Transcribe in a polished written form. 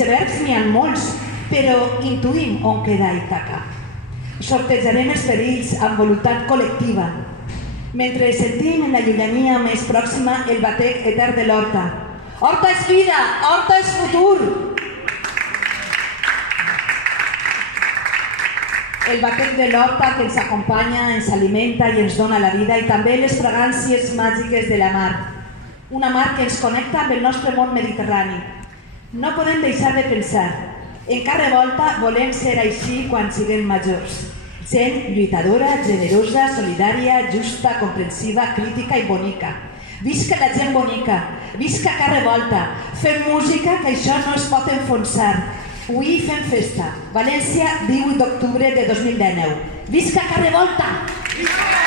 Icebergs n'hi ha molts, però intuïm on queda Ítaca. Sortejarem els perills amb voluntat col·lectiva, mentre sentim en la llunyania més pròxima el batec etern de l'Horta. Horta és vida, Horta és futur! El batec de l'Horta que ens acompanya, ens alimenta i ens dona la vida, i també les fragàncies màgiques de la mar. Una mar que ens connecta amb el nostre món mediterrani. No podem deixar de pensar. En cada volta volem ser així quan siguem majors. Sent lluitadora, generosa, solidària, justa, comprensiva, crítica i bonica. Visca la gent bonica, visca cada volta. Fem música, que això no es pot enfonsar. Avui fem festa. València, 18 d'octubre de 2019. Visca cada volta!